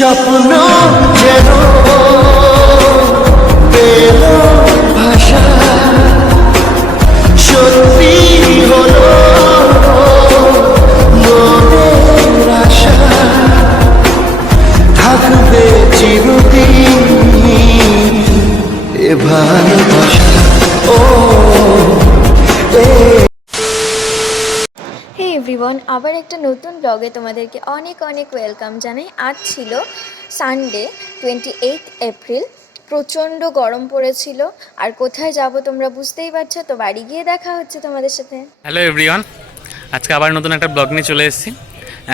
স্বপ্ন যেন পেল ভাষা, সত্যি হলো মনের আশা, থাকবে চিরদিন এ ভালোবাসা। ও হে এভরিওয়ান, আবার একটা নতুন ব্লগে তোমাদেরকে অনেক অনেক ওয়েলকাম জানাই। আজ ছিল সানডে 28 এপ্রিল। প্রচণ্ড গরম পড়েছিল, আর কোথায় যাব তোমরা বুঝতেই পারছো, তো বাড়ি গিয়ে দেখা হচ্ছে তোমাদের সাথে। হ্যালো এভরিওয়ান, আজকে আবার নতুন একটা ব্লগ নিয়ে চলে এসেছি।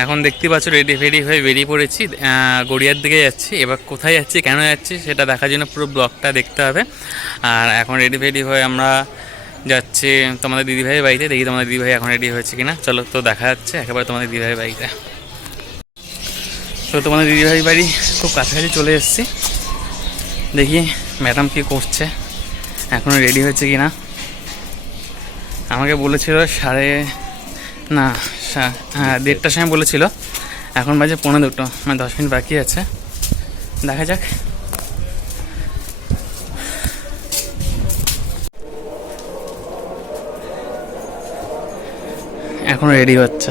এখন দেখতেই পাচ্ছ রেডি হয়ে বেরিয়ে পড়েছি, গড়িয়ার দিকে যাচ্ছি। এবার কোথায় যাচ্ছি, কেন যাচ্ছি সেটা দেখার জন্য পুরো ব্লগটা দেখতে হবে। আর এখন রেডি হয়ে আমরা যাচ্ছি তোমাদের দিদিভাইয়ের বাড়িতে। দেখি তোমাদের দিদিভাই এখন রেডি হয়েছে কিনা। চলো তো দেখা যাচ্ছে একেবারে তোমাদের দিদিভাইয়ের বাড়িতে। তো তোমাদের দিদিভাই বাড়ি খুব কাছাকাছি চলে এসেছি। দেখি ম্যাডাম কী করছে, এখনও রেডি হয়েছে কি না। আমাকে বলেছিল হ্যাঁ 1:30টার সময় বলেছিল, এখন বাজে 1:45, মানে 10 মিনিট বাকি আছে। দেখা যাক। এখন রেডি হচ্ছে।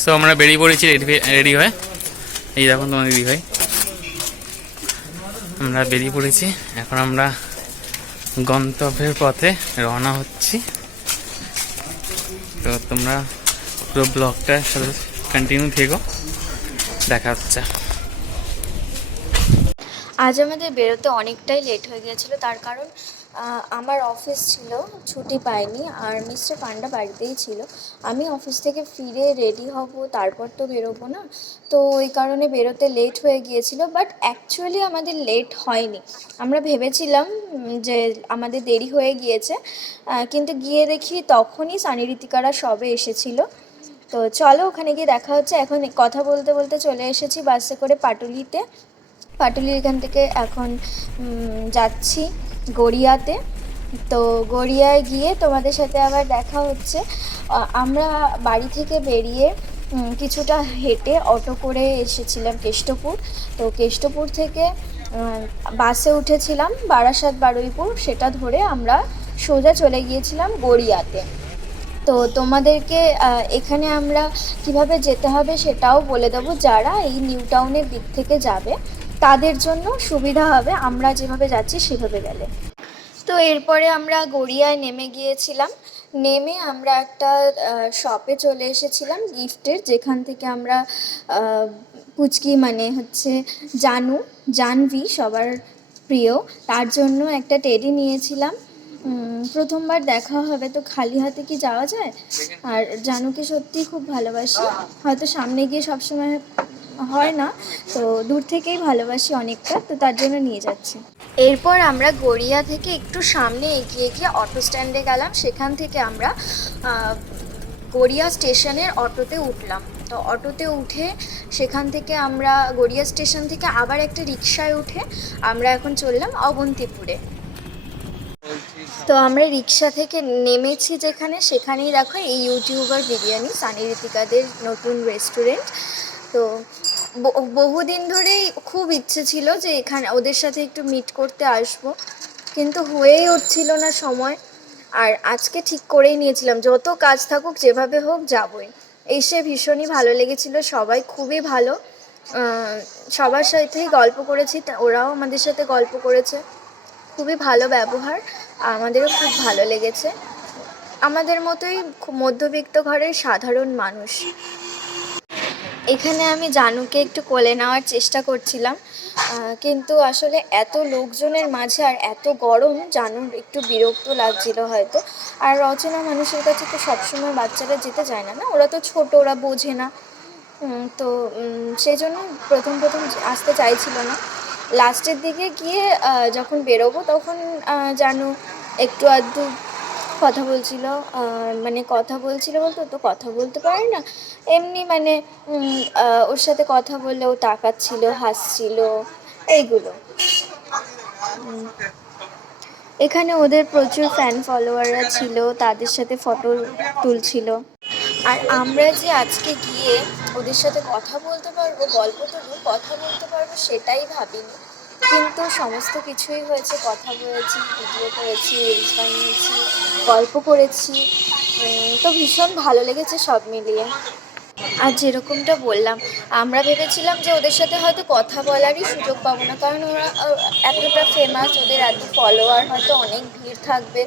সো আমরা বেরিয়ে পড়েছি রেডি হয়ে। এই দেখুন তোমার দিদি ভাই, আমরা বেরিয়ে পড়েছি। এখন আমরা গন্তব্যের পথে রওনা হচ্ছি। তো তোমরা পুরো ব্লগটার সাথে কন্টিনিউ থেকো, দেখা হচ্ছে। আজ আমাদের বেরোতে অনেকটাই লেট হয়ে গিয়েছিল, তার কারণ আমার অফিস ছিল, ছুটি পাইনি, আর মিস্টার পান্ডা বাড়িতেই ছিল। আমি অফিস থেকে ফিরে রেডি হব, তারপর তো বেরোবো না, তো ওই কারণে বেরোতে লেট হয়ে গিয়েছিল। বাট অ্যাকচুয়ালি আমাদের লেট হয়নি। আমরা ভেবেছিলাম যে আমাদের দেরি হয়ে গিয়েছে, কিন্তু গিয়ে দেখি তখনই সানি ঋতিকারা সবে এসেছিলো। তো চলো ওখানে গিয়ে দেখা হচ্ছে। এখন কথা বলতে বলতে চলে এসেছি বাসে করে পাটুলিতে। পাটুলির এখান থেকে এখন যাচ্ছি গড়িয়াতে। তো গড়িয়ায় গিয়ে তোমাদের সাথে আবার দেখা হচ্ছে। আমরা বাড়ি থেকে বেরিয়ে কিছুটা হেঁটে অটো করে এসেছিলাম কেষ্টপুর। তো কেষ্টপুর থেকে বাসে উঠেছিলাম বারাসাত বারুইপুর, সেটা ধরে আমরা সোজা চলে গিয়েছিলাম গড়িয়াতে। তো তোমাদেরকে এখানে আমরা কিভাবে যেতে হবে সেটাও বলে দেবো। যারা এই নিউ টাউনের দিক থেকে যাবে তাদের জন্য সুবিধা হবে আমরা যেভাবে যাচ্ছি সেভাবে গেলে। তো এরপরে আমরা গড়িয়ায় নেমে গিয়েছিলাম। নেমে আমরা একটা শপে চলে এসেছিলাম গিফটের, যেখান থেকে আমরা পুচকি মানে হচ্ছে জাহ্নবী সবার প্রিয়, তার জন্য একটা টেডি নিয়েছিলাম। প্রথমবার দেখা হবে, তো খালি হাতে কি যাওয়া যায়? আর জানুকে সত্যি খুব ভালোবাসি, হয়তো সামনে গিয়ে সবসময় হয় না, তো দূর থেকেই ভালোবাসি অনেকটা, তো তার জন্য নিয়ে যাচ্ছি। এরপর আমরা গড়িয়া থেকে একটু সামনে এগিয়ে গিয়ে অটো স্ট্যান্ডে গেলাম। সেখান থেকে আমরা গড়িয়া স্টেশনের অটোতে উঠলাম। তো অটোতে উঠে সেখান থেকে আমরা গড়িয়া স্টেশন থেকে আবার একটা রিকশায় উঠে আমরা এখন চললাম অবন্তিপুরে। তো আমরা রিকশা থেকে নেমেছি যেখানে, সেখানেই দেখো এই ইউটিউবার বিরিয়ানি, সানি ঋতিকাদের নতুন রেস্টুরেন্ট। তো বহুদিন ধরেই খুব ইচ্ছে ছিল যে এখানে ওদের সাথে একটু মিট করতে আসবো, কিন্তু হয়েই উঠছিল না সময়। আর আজকে ঠিক করেই নিয়েছিলাম যত কাজ থাকুক যেভাবে হোক যাবই। এসে ভীষণই ভালো লেগেছিল, সবাই খুবই ভালো। সবার সাথেই গল্প করেছি, ওরাও আমাদের সাথে গল্প করেছে, খুবই ভালো ব্যবহার, আমাদেরও খুব ভালো লেগেছে। আমাদের মতোই মধ্যবিত্ত ঘরের সাধারণ মানুষ। এখানে আমি জানুকে একটু কোলে নেওয়ার চেষ্টা করছিলাম, কিন্তু আসলে এত লোকজনের মাঝে আর এত গরম, জানুর একটু বিরক্ত লাগছিল হয়তো। আর অচেনা মানুষের কাছে তো সবসময় বাচ্চারা যেতে চায় না, ওরা তো ছোট, ওরা বোঝে না। তো সেই জন্য প্রথম আসতে চাইছিল না। লাস্টের দিকে গিয়ে যখন বেরোবো তখন জানু একটু আধটু কথা বলছিল। মানে কথা বলছিল বলতে ও তো কথা বলতে পারে না, এমনি মানে ওর সাথে কথা বললে ও তাকাচ্ছিল, হাসছিল, এইগুলো। এখানে ওদের প্রচুর ফ্যান ফলোয়াররা ছিল, তাদের সাথে ফটো তুলছিল। আর আমরা যে আজকে গিয়ে ওদের সাথে কথা বলতে পারবো, গল্প তো দূর কথা বলতে পারবো সেটাই ভাবিনি, কিন্তু সমস্ত কিছুই হয়েছে। কথা বলেছি, ভিডিও করেছি, রিলস বানিয়েছি, গল্প করেছি। তো ভীষণ ভালো লেগেছে সব মিলিয়ে। আর যেরকমটা বললাম, আমরা ভেবেছিলাম যে ওদের সাথে হয়তো কথা বলারই সুযোগ পাবো না, কারণ ওরা এতটা ফেমাস, ওদের এত ফলোয়ার, হয়তো অনেক ভিড় থাকবে।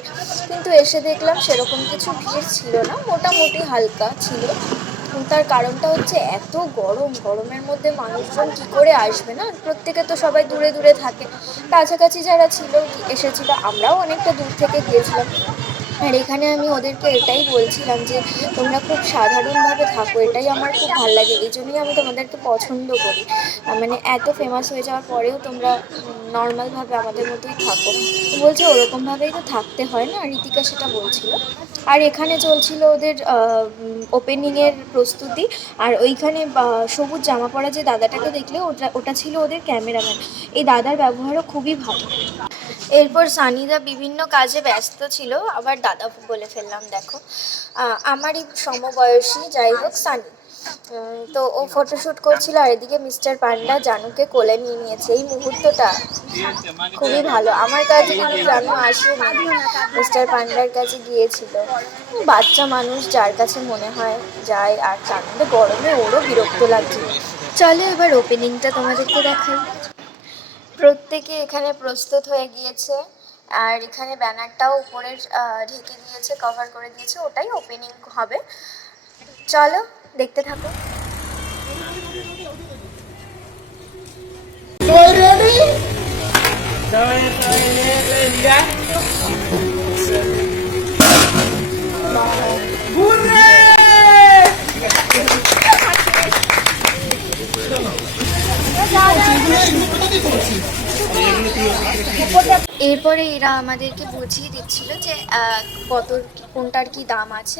কিন্তু এসে দেখলাম সেরকম কিছু ভিড় ছিল না, মোটামুটি হালকা ছিল। তার কারণটা হচ্ছে এত গরম, গরমের মধ্যে মানুষজন কী করে আসবে, না প্রত্যেকে তো সবাই দূরে দূরে থাকে। কাছাকাছি যারা ছিল এসেছিলো, আমরাও অনেকটা দূর থেকে গিয়েছিলাম। আর এখানে আমি ওদেরকে এটাই বলছিলাম যে তোমরা খুব সাধারণভাবে থাকো, এটাই আমার খুব ভালো লাগে, এই জন্যই আমি তোমাদেরকে পছন্দ করি। মানে এত ফেমাস হয়ে যাওয়ার পরেও তোমরা নর্মালভাবে আমাদের মতোই থাকো। তো বলছে ওরকমভাবেই তো থাকতে হয় না, ঋতিকা সেটা বলছিল। আর এখানে চলছিল ওদের ওপেনিংয়ের প্রস্তুতি। আর ওইখানে সবুজ জামা পরা যে দাদাটাকে দেখলে, ওটা ওটা ছিল ওদের ক্যামেরাম্যান। এই দাদার ব্যবহারও খুবই ভালো। এরপর সানিদা বিভিন্ন কাজে ব্যস্ত ছিল, আবার দাদা বলে ফেললাম দেখো। আমারই সমবয়সী, যাই হোক, সানি। তো ও ফটোশ্যুট করছিল, আর এদিকে মিস্টার পান্ডা জানুকে কোলে নিয়ে নিয়েছে। এই মুহূর্তটা খুবই ভালো। আমার কাছে কিন্তু জানু আসেনি, মিস্টার পান্ডার কাছে গিয়েছিল। বাচ্চা মানুষ, যার কাছে মনে হয় যায়। আর তার মধ্যে গরমে ওরও বিরক্ত লাগছিল। চলো এবার ওপেনিংটা তোমাদেরকে দেখাই। প্রত্যেকে এখানে প্রস্তুত হয়ে গিয়েছে, আর এখানে ব্যানারটাও উপরে ঢেকে দিয়েছে, কভার করে দিয়েছে, ওটাই ওপেনিং হবে। চলো দেখতে থাকো। এরপরে এরা আমাদেরকে বুঝিয়ে দিচ্ছিল যে কত কোনটার কি দাম আছে।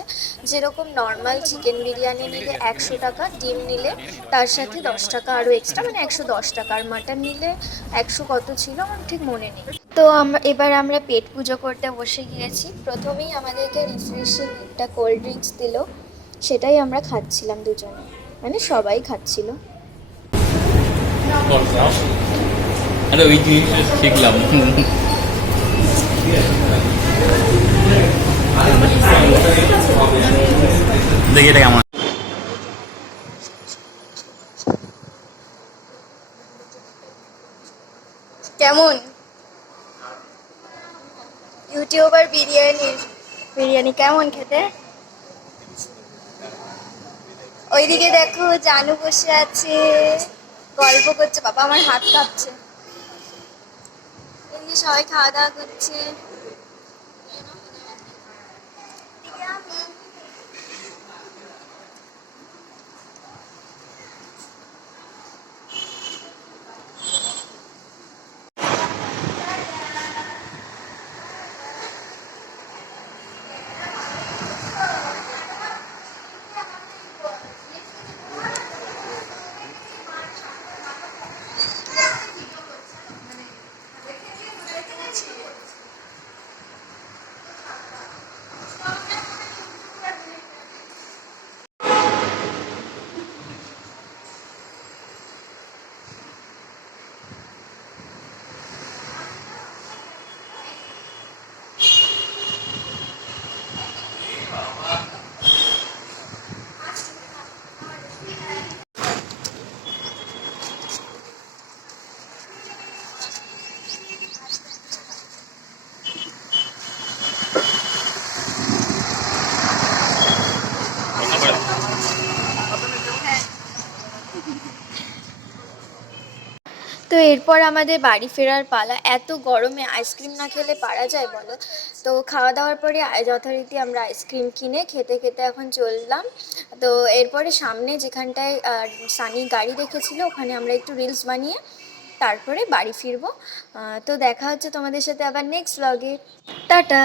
যেরকম নর্মাল চিকেন বিরিয়ানি নিলে 100 টাকা, ডিম নিলে তার সাথে 10 টাকা আরও এক্সট্রা, মানে 110 টাকা। আর মাটন নিলে 100 কত ছিল আমার ঠিক মনে নেই। তো এবার আমরা পেট পুজো করতে বসে গিয়েছি। প্রথমেই আমাদেরকে রিফ্রেশিং একটা কোল্ড ড্রিঙ্কস দিল, সেটাই আমরা খাচ্ছিলাম দুজনে, মানে সবাই খাচ্ছিল। আরে ওই জিনিসটা শিখলাম। দেখি এটা কেমন। কেমন ইউটিউবার বিরিয়ানি কেমন খেতে? ওইদিকে দেখো জানু বসে আছে, গল্প করছে। বাবা আমার হাত কাঁপছে। এমনি সবাই খাওয়া দাওয়া করছে। তো এরপর আমাদের বাড়ি ফেরার পালা। এত গরমে আইসক্রিম না খেলে পারা যায় বলো? তো খাওয়া দাওয়ার পরে যথারীতি আমরা আইসক্রিম কিনে খেতে খেতে এখন চললাম। তো এরপরে সামনে যেখানটায় সানি গাড়ি রেখেছিল, ওখানে আমরা একটু রিলস বানিয়ে তারপরে বাড়ি ফিরবো। তো দেখা হচ্ছে তোমাদের সাথে আবার নেক্সট ব্লগে। টাটা।